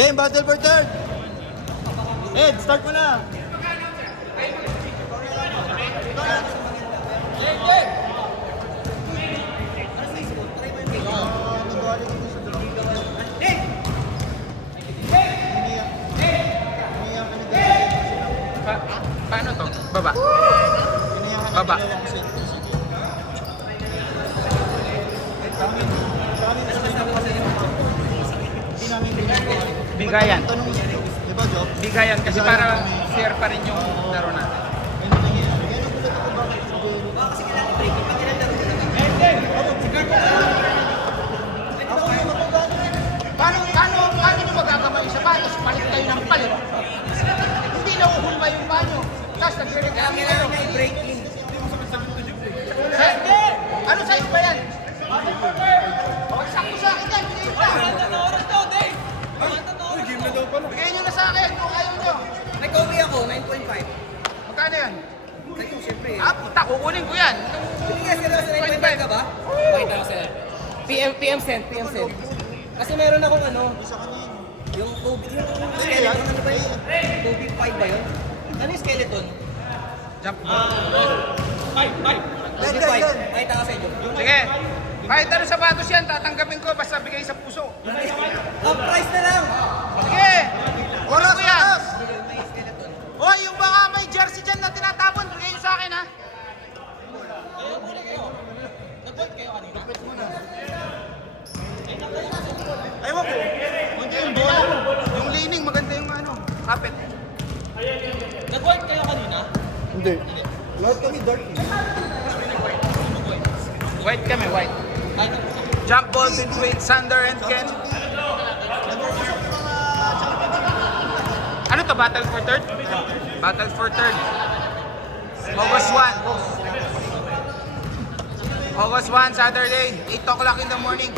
Game, battle for third. Ed, start mo na. Paano to? Baba. Baba. Bigayan. Diba, Job? Bigayan kasi para fair pa rin yung laro natin. Paano nyo magagamay sa patos? Palit kayo ng palit. Hindi na uhulma yung banyo. Tapos nagre-reklamo kayo. Ano size ba yan? Sakto sa akin yan. Bigay nyo na sa akin kung ayaw nyo. May copy ako, 9.5. Magkano yan? Kayo, siyempre. Puta, kukunin ko yan. Binigay sila sa 9.5 ka ba? Wait lang sir. PM send. Kasi meron akong ano, yung COVID, yung skeleton, ano ba yun? COVID 5 ba yun? Ano yung skeleton? Jump. COVID 5. Ay, taka sa inyo. Sige. Kahit ano sapatos yan, tatanggapin ko basta bigay sa puso. Ang price na lang! Sige! Oras ko yan! May skeleton. Hoy, yung baka may jersey dyan na tinatapon, bigay nyo sa akin ha? Ewan ko. Hindi yung bola. Yung leaning, maganda yung ano, kapit. Nag-work kayo kanina? Hindi. Lahat kami dark. White kami, white. Jump ball between Sander and Ken. Ano to? Battle for third? Battle for third. August 1. August 1, Saturday, 8 o'clock in the morning.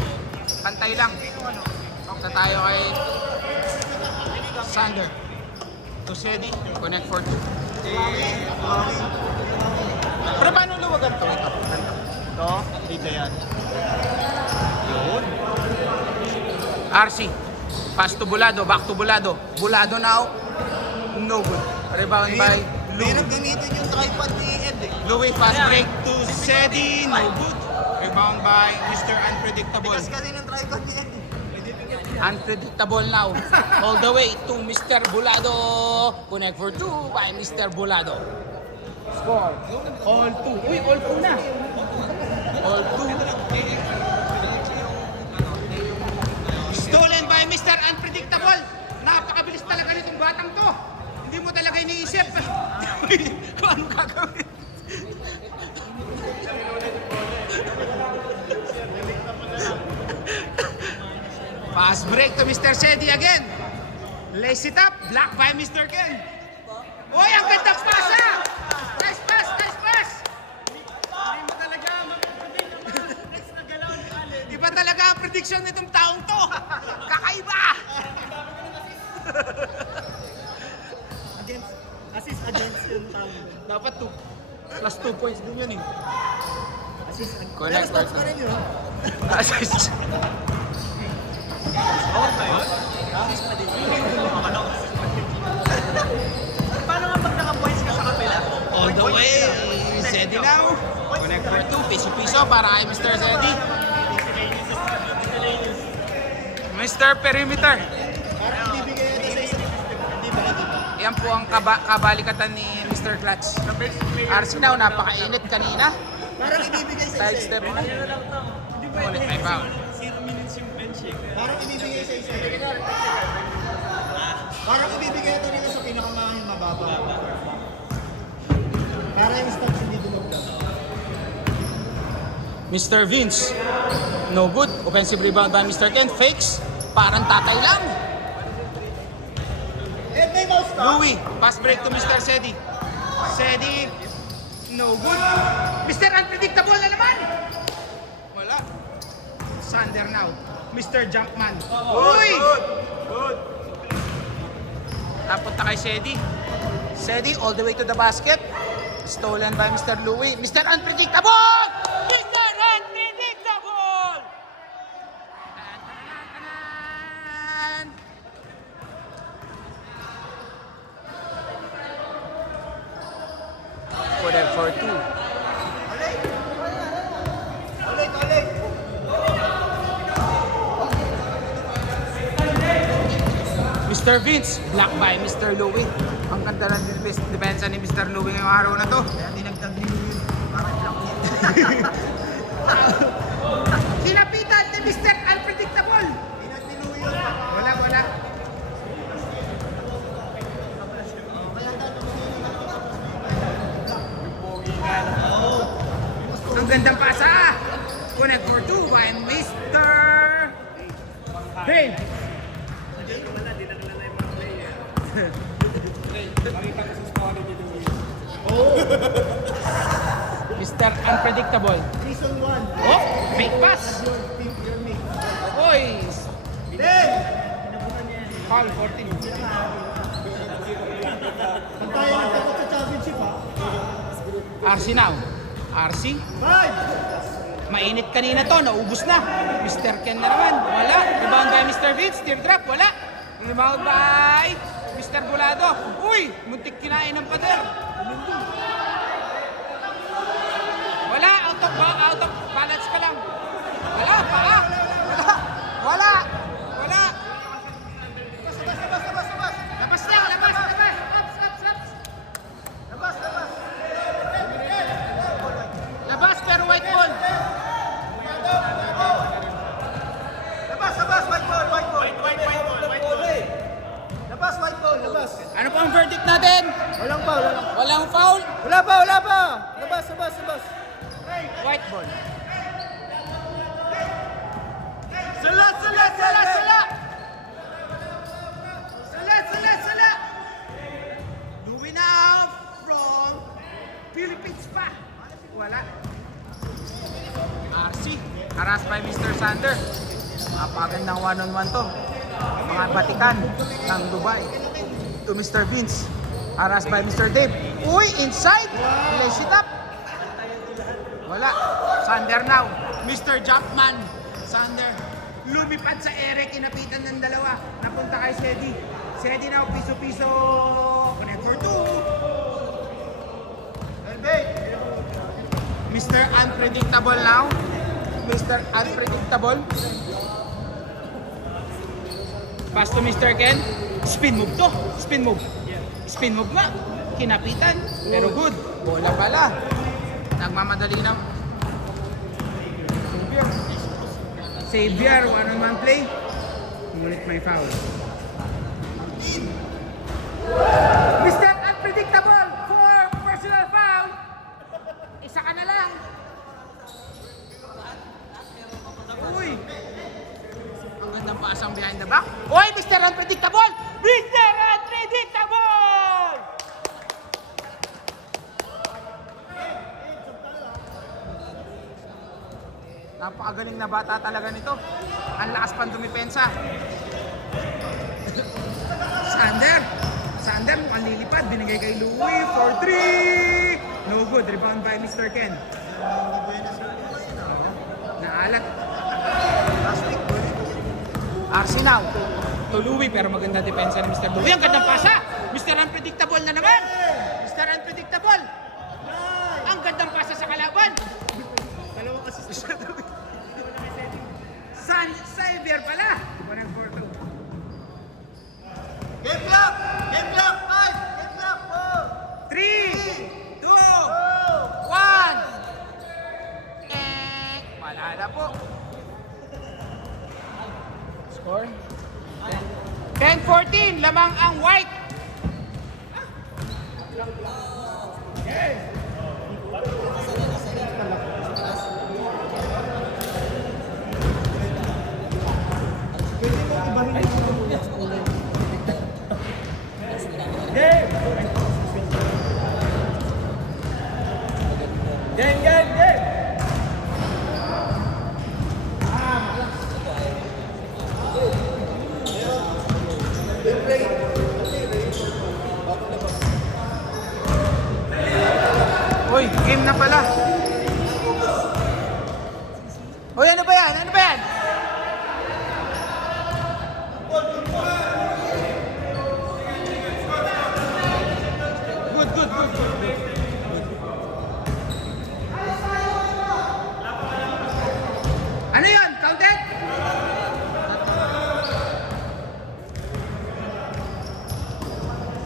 Pantay lang. Talk na tayo kay Sander. To Sedi, connect for 2. Pero paano luwagan to? Ito. Ito, dito yan. Yun. RC. Pass to Bulado, back to Bulado. Bulado now. No good. Rebound by Louis. gamitin yung tripod ni Ed eh. Louis fast break to Sedi. No good. Rebound by Mr. Unpredictable. Kasi ng tripod ni Ed eh. Unpredictable now. All the way to Mr. Bulado. Connect for 2 by Mr. Bulado. Score. All 2. Uy, all 2 na. All 2. Stolen by Mr. Unpredictable. Napakabilis talaga nitong batang to. Hindi mo talaga iniisip. Kung ano gagawin. Pass break to Mr. Sedi again. Lace it up. Block by Mr. Ken. Uy, ang gandang pasa! Nice pass, nice pass! Iba talaga ang prediction nitong taong to. Kakaiba! Assist against yung tao. Dapat 2. Plus 2 points din yun eh. Assist. Correct, Pero stats pa rin yun. Assist. Paano nga pag naka-points ka sa kapila? All the way. Sedi now. Connect for 2. Piso-piso para kay Mr. Sedi. Mr. Perimeter. Parang ibibigay ito sa isang hindi ba ito? Yan po ang kabalikatan ni Mr. Clutch. RC now, napakainit kanina. Parang ibibigay sa Side isa. step. Ulit, may foul. Parang ibibigay sa isa. Parang ibibigay ito nila sa pinakamahal mababa. Para yung stats hindi dumagdag. Mr. Vince. No good. Offensive rebound by Mr. Ken. Fakes. Parang tatay lang. Eh, may mouse ka? Louis. Pass break to Mr. Sedi. Sedi. No good. Mr. Unpredictable na naman. Wala. Sander now. Mr. Jumpman. Uy! Good. Napunta kay Sedi. Sedi all the way to the basket. Stolen by Mr. Louis. Mr. Unpredictable! Mr. Unpredictable! for 2. Ulit. Mr. Vince, block by Mr. Louie. Ang ganda ng depensa ni Mr. Louie ngayong araw na to. Kaya dinagdag ni Louie. Parang block niya. Kinapitan ni Mr. Unpredictable. Dinagdag ni Louie yun. Wala. Ang gandang pasa. Connect for 2 by Mr. Dave. Mr. Unpredictable. Season 1. Oh, fake pass. Your mix. Oy, Then, foul 14. kung tayo nagtakot sa championship ha. RC now. RC. 5. Mainit kanina to, naubos na. Mr. Ken na naman. Wala. Rebound by Mr. Vince. Teardrop. Wala. Rebound by Mr. Bulado. Uy! Muntik kinain ng pader. Wala. Out of balance ka lang. Wala. Paa. Wala. Labas lang. Labas. Labas pero white ball. Labas. Ano po ang verdict natin? Walang foul. Walang foul? Wala pa. Labas. White ball. Sala. Louie now from Philippines pa. Wala. RC. Harassed by Mr. Sander. Napagandang one-on-one to. Mga batikan ng Dubai. To Mr. Vince. Harassed by Mr. Dave. Uy, inside. Place it up. Wala. Sander now. Mr. Jumpman. Sander. Lumipad sa ere. Kinapitan ng dalawa. Napunta kay Sedi. Sedi now. Piso-piso. Connect for 2. Mr. Unpredictable now. Mr. Unpredictable. Pass to Mr. Ken. Spin move to. Spin move nga. Kinapitan. Pero good. Bola pala. Nagmamadali na. Xavier. One-on-one play. Ngunit may foul. Mr. Unpredictable. For personal foul. Isa ka na lang. Uy. Ang gandang pasang behind the back. Uy, Mr. Unpredictable! Mr. Unpredictable! Napakagaling na bata talaga nito. Ang lakas pang dumipensa. Sander, mukhang lilipad. Binigay kay Louie for 3. No good. Rebound by Mr. Ken. Naalat. RC now. To Louie, pero maganda depensa ni Mr. Louie. Ang gandang pasa. Mr. Unpredictable na naman. Mr. Unpredictable. Ang gandang pasa sa kalaban. Dalawang assist. Xavier pala. 1-4-2. Game clock. 5. Game clock. 3, 2, 1. Wala na po. Score? 10-14. Lamang ang white. Game. Uy, game na pala. Uy, ano ba yan? Good.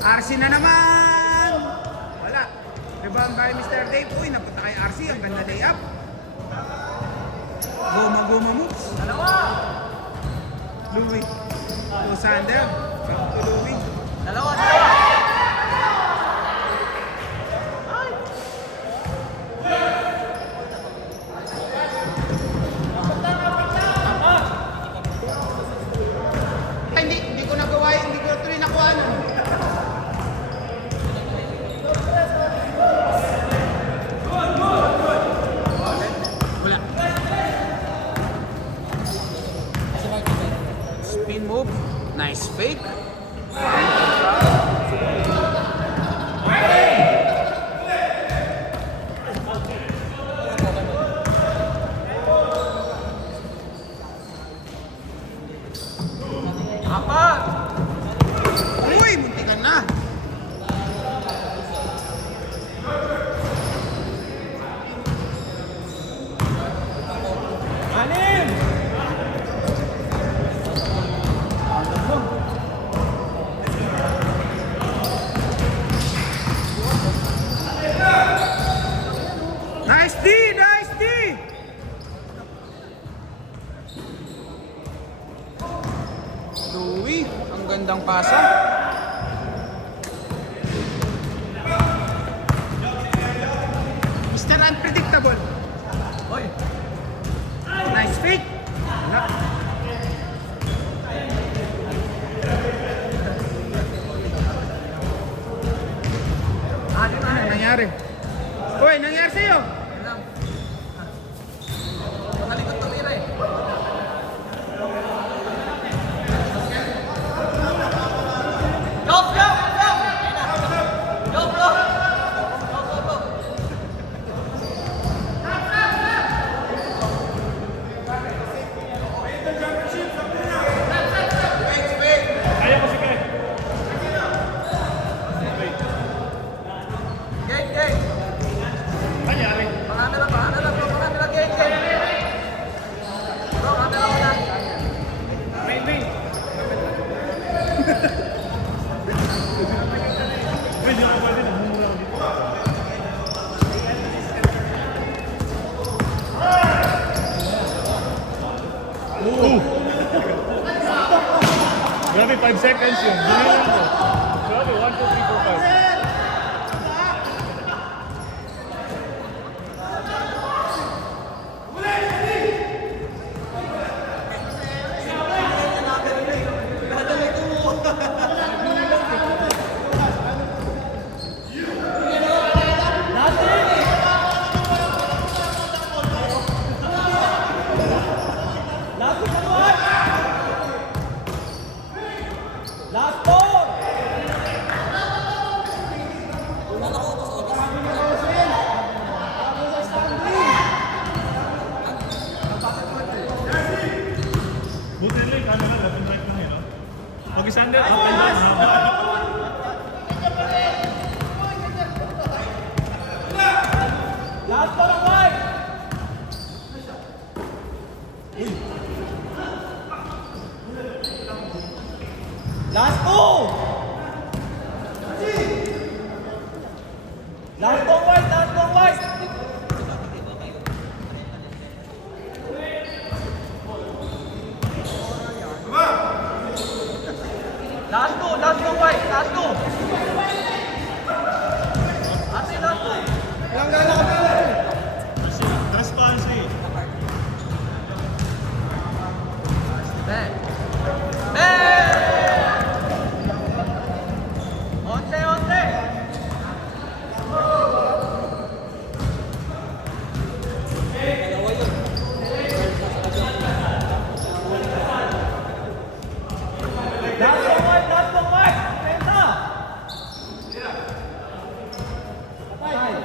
RC na naman! Wala. Rebound by Mr. Dave. Uy, napunta kay RC. Ang ganda layup. Goma moves. Dalawa! Louie. To Sander. Back to Louie. Dalawa! Ay, hindi ko nagawa yun. Hindi ko tuloy nakuha nun. Wala. Spin move. Nice fake. Apat! Uy, muntikan na. Anim! Nice D! Nice D! Louie, ang gandang pasa. Mr. Unpredictable. Oy! Nice fake. Wala. Anim na Ano nangyari? Uy, nangyari sa'yo? Nakalikot tumira eh. Go! Go! Go! Go! Go! Go! Go! Gate! Gate! Pangamila bro, pangamila gate! Gate! Bro, pangamila mo lang. Grabe, 5 seconds yun. Binilang ko. Grabe, 1, 2, 3, 4, 5. Last ball! Buti nila yung camera, left and right lang yun, no? Pag isang up and down, ha? Last ball ang white! Last ball! Last ball white! Last ball white! Last two white! Last two! Ate, last two! Ilang gana ka pa? Transparency. Ben! Ben! Onte, onte! Last one white! Penta!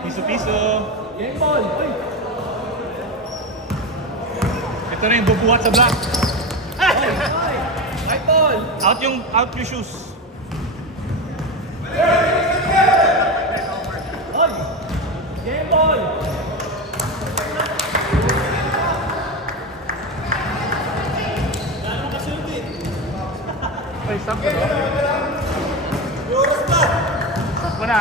Piso-piso. Game ball! Uy! Ito na yung bubuhat sa block. White ball! Out yung shoes. Oy! Game ball! Ay, stop ka, no? Takbo na.